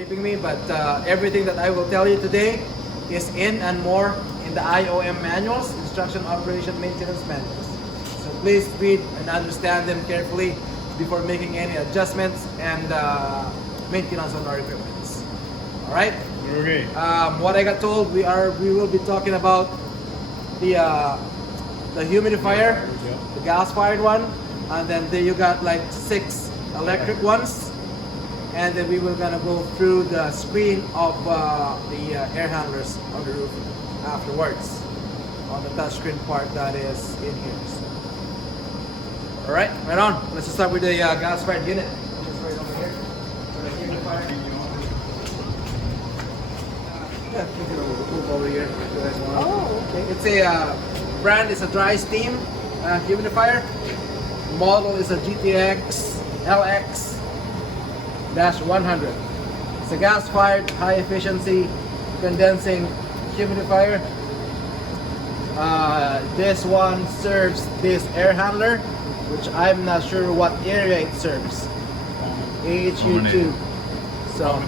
escaping me, but everything that I will tell you today is in and more in the IOM manuals, Instruction Operation Maintenance Manuals. So please read and understand them carefully before making any adjustments and maintenance on our equipment. All right. Okay. What I got told, we will be talking about the humidifier, the gas-fired one, and then there you got like 6 electric ones, and then we were gonna go through the screen of the air handlers on the roof afterwards on the touchscreen part that is in here. So, all right, right on. Let's just start with the gas-fired unit, which is right over here. For the humidifier. Yeah, move over here. Oh, okay. It's a brand is a dry steam humidifier. Model is a GTX LX-100. It's a gas-fired, high-efficiency condensing humidifier. This one serves this air handler, which I'm not sure what area it serves. AHU 2. So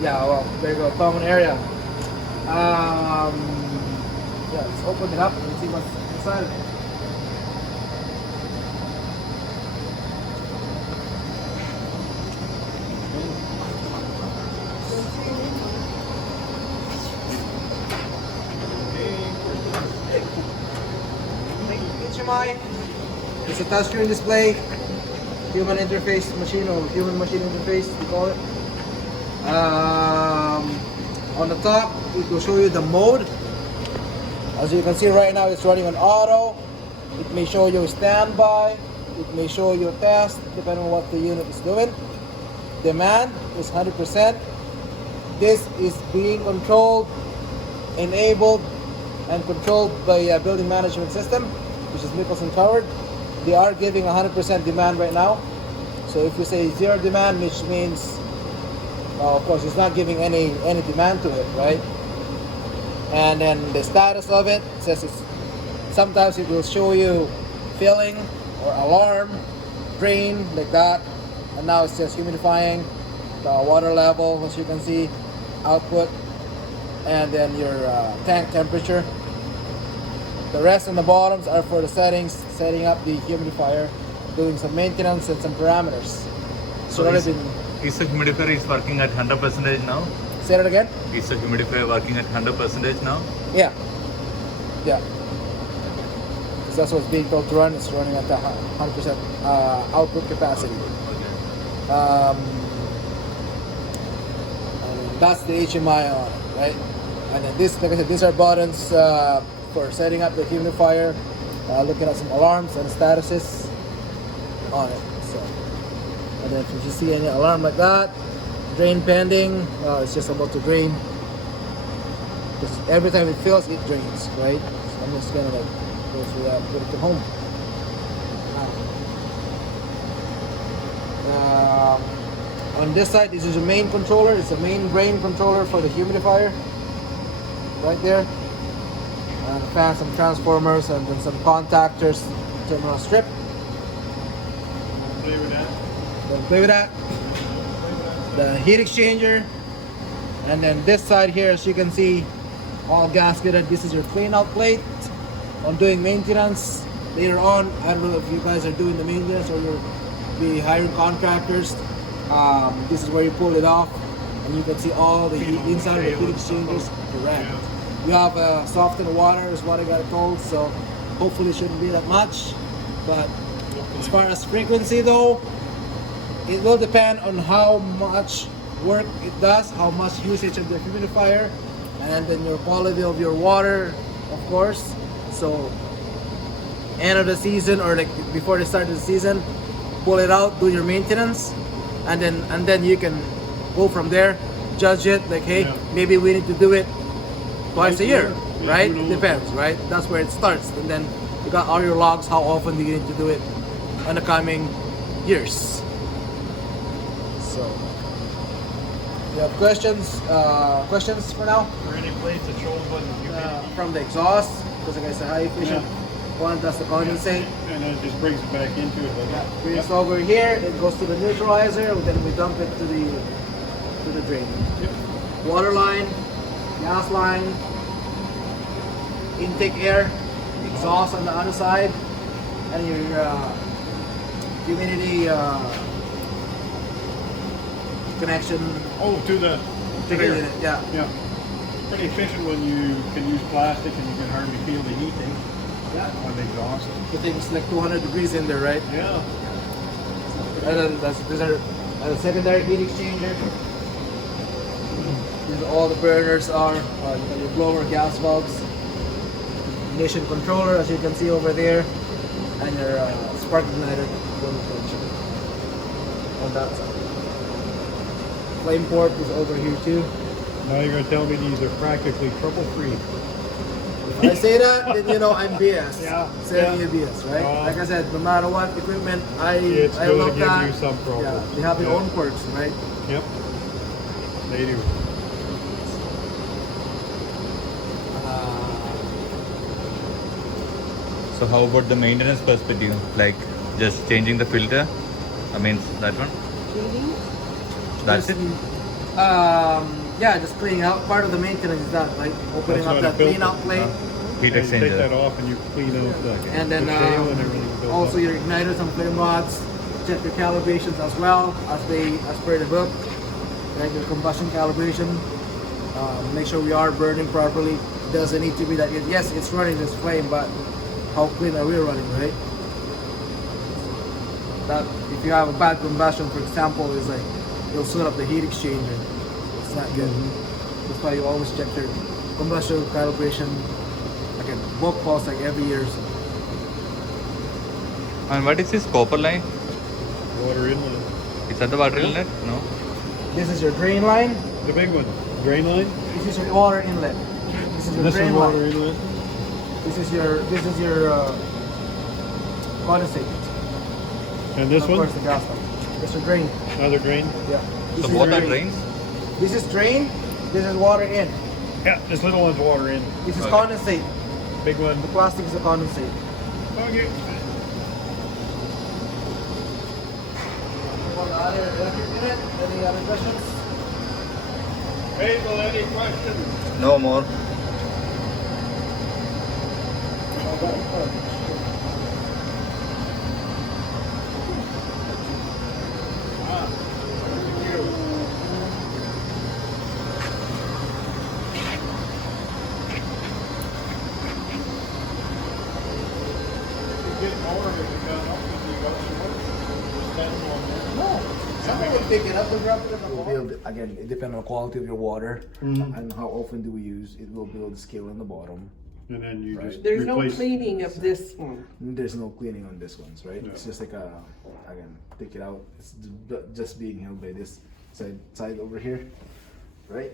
yeah, well, there you go, common area. Yeah, let's open it up and see what's inside of it. HMI. It's a touchscreen display, human interface machine or human machine interface, we call it. On the top, it will show you the mode. As you can see right now, it's running on auto. It may show you standby. It may show you test, depending on what the unit is doing. Demand is 100%. This is being controlled, enabled, and controlled by a building management system, which is Mickelson covered. They are giving 100% demand right now. So if you say 0 demand, which means of course, it's not giving any demand to it, right? And then the status of it says it's sometimes it will show you filling or alarm, drain, like that. And now it says humidifying, the water level, as you can see, output, and then your tank temperature. The rest on the bottoms are for the settings, setting up the humidifier, doing some maintenance and some parameters. So is the humidifier is working at 100% now? Say that again? Is the humidifier working at 100% now? Yeah. Yeah. Because that's what's being told to run. It's running at the 100% output capacity. And that's the HMI on it, right? And then this, like I said, these are buttons for setting up the humidifier, looking at some alarms and statuses on it. So. And then if you see any alarm like that, drain pending, it's just about to drain. Because every time it fills, it drains, right? So I'm just gonna like go through that, put it to home. On this side, this is the main controller. It's the main brain controller for the humidifier, right there. And fans, some transformers, and then some contactors, terminal strip. Play with that. Don't play with that. The heat exchanger, and then this side here, as you can see, all gasketed. This is your clean out plate on doing maintenance later on. I don't know if you guys are doing the maintenance or you'll be hiring contractors. This is where you pull it off, and you can see all the heat inside of the heat exchangers. Correct. You have softened water, is what I got told. So hopefully it shouldn't be that much. But as far as frequency though, it will depend on how much work it does, how much usage of the humidifier, and then your quality of your water, of course. So end of the season or like before the start of the season, pull it out, do your maintenance, and then you can go from there, judge it like, hey, maybe we need to do it twice a year, right? It depends, right? That's where it starts. And then you got all your logs, how often do you need to do it in the coming years. So, you have questions? Questions for now? For any plates that shows what the From the exhaust, because like I said, high efficient. One does the condensate. and then it just brings it back into it. Brings over here, it goes to the neutralizer, then we dump it to the to the drain. Yep. Water line, gas line, intake air, exhaust on the other side, and your humidity connection. Oh, to the to here. the- yeah. Yeah. Pretty efficient when you can use plastic and you can hardly feel the heating Yeah. on the exhaust. The thing's like 200 degrees in there, right? Yeah. And then these are the secondary heat exchanger. These are all the burners are. You got your blower, gas valves, ignition controller, as you can see over there, and your spark igniter on that side. Flame port is over here too. Now you're going to tell me these are practically trouble-free. If I say that, then you know I'm BS. Yeah, Selling yeah. you BS, right? Oh. Like I said, no matter what equipment, It's I gonna love give that. you some problems. Yeah, they have their Yeah. own quirks, right? Yep. They do. So how about the maintenance perspective? Like just changing the filter? I mean that one? That's it? Yeah, just cleaning out. Part of the maintenance is that, like opening That's up what that a filter- clean out plate, Heat And you take that exchanger. off and you clean out the, and then the shale and everything. built also up. your igniters and flame rods. Check your calibrations as well as per the book. Like your combustion calibration. Make sure we are burning properly. Doesn't need to be that. Yes, it's running this flame, but how clean are we running, right? That if you have a bad combustion, for example, is like you'll set up the heat exchanger. It's not good. That's why you always check your combustion calibration. Again, book calls like every year. And what is this copper line? Water inlet. Is that the water inlet? No. This is your drain line. The big one. Drain line. This is your water inlet. This is your This is drain water line. inlet. This is your condensate. And this Of one, course, the gas line. This is drain. another drain. Yeah. This So is both are drain. drains? This is drain. This is water in. Yeah, this little one's water in. This is Okay. condensate. Big one. The plastic is a condensate. Okay. Any other questions? Hazel, any questions? No more. Someone will pick it up and drop it in the build, again, it depends on the quality of your water and how often do we use. It will build scale on the bottom. And then you Right. just There's no replace. cleaning of this one. There's no cleaning on this ones, right? No. It's just like again, take it out. It's just being held by this side over here, right?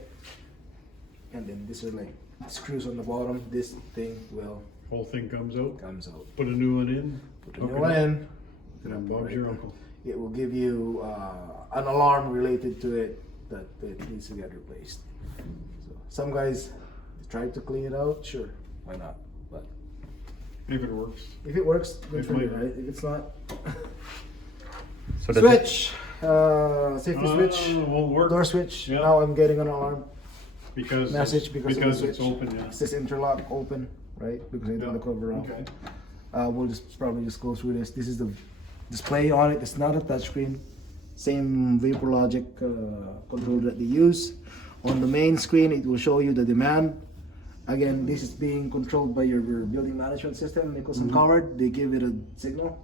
And then these are like screws on the bottom. This thing will Whole thing comes out. comes out. Put a new one in. Put a new one in. And Bob's your uncle. It will give you an alarm related to it that it needs to get replaced. So some guys try to clean it out, sure, why not? But If it works. if it works, good It for you, might. right? If it's not, So does it- switch, safety switch, Won't work. door switch. Yeah. Now I'm getting an alarm Because message because of the it's switch. open, yeah. It says interlock open, right? Because I Yeah. did the cover off. Okay. We'll just probably just go through this. This is the display on it. It's not a touchscreen. Same Vapor Logic controller that they use. On the main screen, it will show you the demand. Again, this is being controlled by your building management system, Nicholson Coward. They give it a signal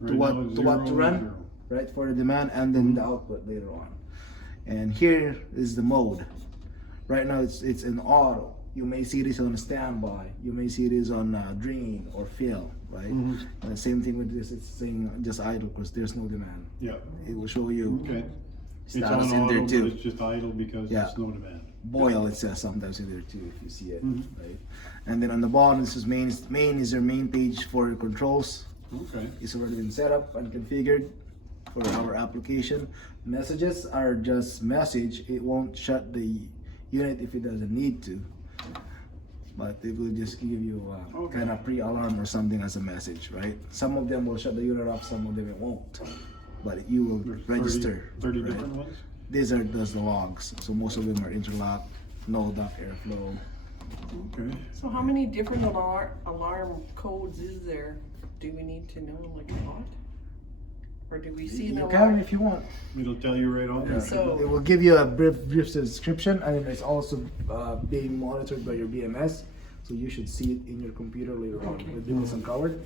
Right to what now it's to what to zero, run, zero. right, for the demand, and then the output later on. And here is the mode. Right now it's in auto. You may see this on standby. You may see this on drain or fill, right? And the same thing with this. It's saying just idle because there's no demand. Yeah. It will show you Okay. It's status on in there auto, too. but it's just idle because Yeah. there's no demand. Boil, it says sometimes in there too if you see it, right? And then on the bottom, this is main. Main is your main page for your controls. Okay. It's already been set up and configured for our application. Messages are just message. It won't shut the unit if it doesn't need to, but it will just give you a Okay. kind of pre-alarm or something as a message, right? Some of them will shut the unit off, some of them it won't, but you will There's register. 30 right? different ones? these are just the logs. So most of them are interlock, no duct airflow. Okay. So how many different alarm codes is there? Do we need to know like a lot? Or do we see an You alarm? can if you want. It'll tell you right on there. So- It will give you a brief description, and then it's also being monitored by your BMS. So you should see it in your computer later on with Windows uncovered.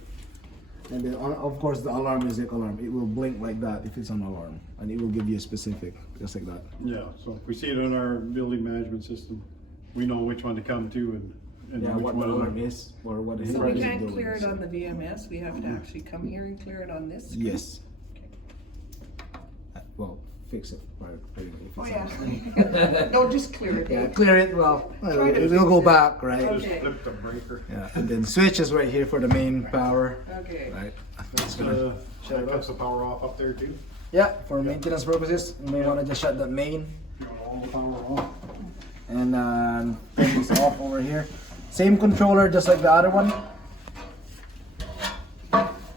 And then of course the alarm is like alarm. It will blink like that if it's an alarm, and it will give you a specific, just like that. Yeah, so if we see it on our building management system, we know which one to come to and Yeah, which what the one alarm is or what it is. So we doing, can't clear it so- on the VMS, we have to actually come here and clear it on this? Yes. Well, fix it. Oh, yeah. No, just clear it. Yeah, eh? clear it. Well, Try to it will go fix it. back, right? Okay. Just flip the breaker. Yeah, and then switch is right here for the main power, Okay. right? That's Shut it that off. cuts the power off up there too. Yeah, for maintenance purposes, you may want to just shut the main You want all the power off. and turn this off over here. Same controller, just like the other one.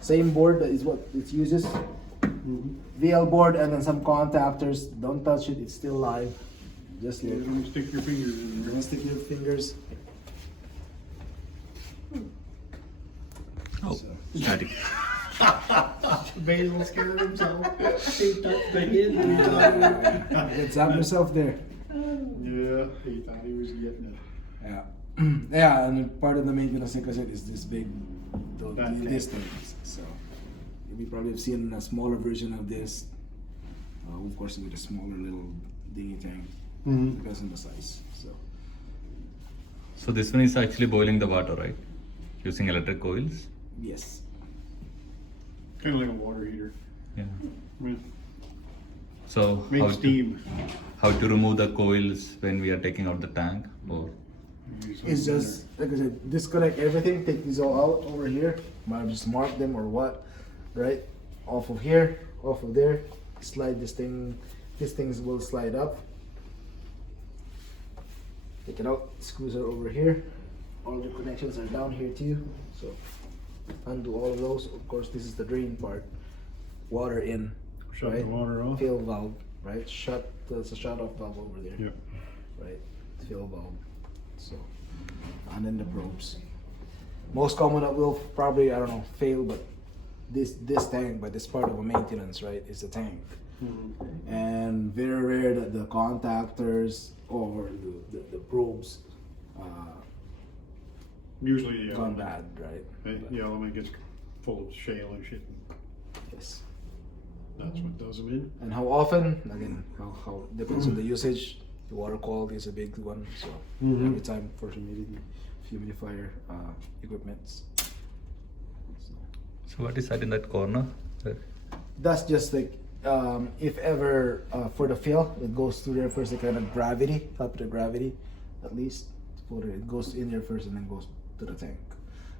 Same board, that is what it uses. VL board and then some contactors. Don't touch it; it's still live. Just Yeah, look. don't stick your fingers in You're there. gonna stick your fingers. Oh, static. Basil scared himself. He touched the head. Get zap yourself there. Yeah, he thought he was getting it. Yeah, yeah, and then part of the maintenance, like I said, is this big, That this tank. thing. So you probably have seen a smaller version of this. Of course, with a smaller little dingy tank, depends on the size. So So this one is actually boiling the water, right? Using electric coils. yes, Kind of like a water heater. Yeah. I mean, So makes steam. how to remove the coils when we are taking out the tank, or it's just like I said, disconnect everything, take these all out over here. Might just mark them or what, right? Off of here, off of there. Slide this thing. These things will slide up. Take it out. Screws are over here. All the connections are down here too. So undo all of those. Of course, this is the drain part. Water in. Shut right? the water off. Fill valve, right? Shut. There's a shut off valve over there. Yep. Right. Fill valve. So, and then the probes. Most common that will probably, I don't know, fail, but this tank, but it's part of a maintenance, right? It's a tank. And very rare that the contactors or the probes Usually the gone element, bad, right? the element gets full of shale and shit. Yes. That's what does them in. And how often? Again, how depends on the usage. The water quality is a big one, so every time for humidifier equipments. so what is that in that corner? That's just like if ever for the fill, it goes through there first. The kind of gravity, help the gravity, at least. It goes in there first and then goes to the tank.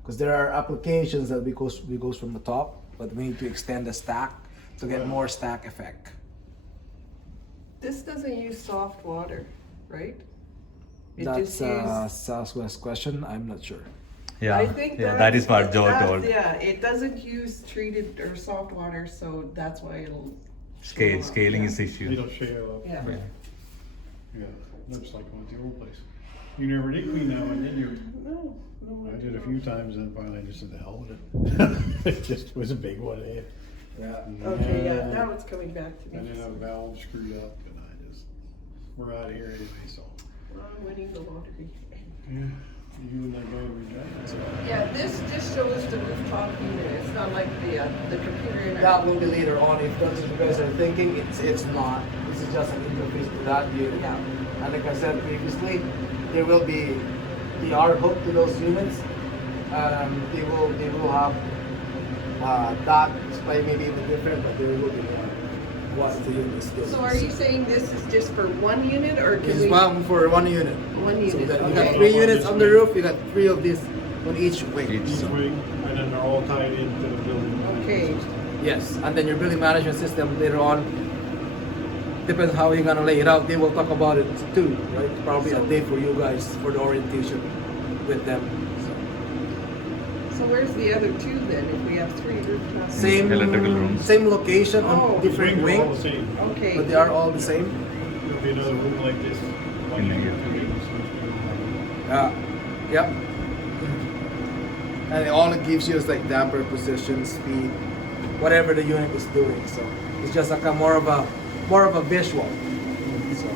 Because there are applications that we goes from the top, but we need to extend the stack to get more stack effect. This doesn't use soft water, right? It That's just a uses. Southwest question. I'm not sure. Yeah, I think yeah, that is what Joe that's- told. Yeah, it doesn't use treated or soft water, so that's why it'll. Scaling Yeah. is issue. It'll shale up. Yeah. Yeah. Yeah. Looks like one at the old place. You never did clean that one, did you? No, no. I did a few times and finally I just said the hell with it. It just was a big one, eh? Yeah. Okay, yeah, now it's coming back to And me. then a valve screwed up and we're out of here anyway, so. I'm winning the lottery. Yeah, you and that guy were giants. Yeah, this just shows the rooftop unit. It's not like the computer in That will be later on. If that's what you guys are thinking, it's not. This is just an interface to that unit. Yeah. And like I said previously, there will be DR hooked to those units. They will have that display maybe a bit different, but there will be what the unit is still. So are you saying this is just for one unit or can This is we? one for one unit. One So unit, that you got okay. 3 units on the roof. You got 3 of these on each wing. Each wing, and then they're all tied into the building. Okay. Yes, and then your building management system later on. Depends how you're gonna lay it out. They will talk about it too, right? Probably a day for you guys for the orientation with them. So So where's the other two then, if we have three rooftops? Same Electrical rooms. same location on Oh. different Wings are all wings, the same. Okay. but they are all the same. There'll be another room like this. One In unit, here. 2 units. Yep. And all it gives you is like damper, position, speed, whatever the unit is doing. So it's just like a more of a visual.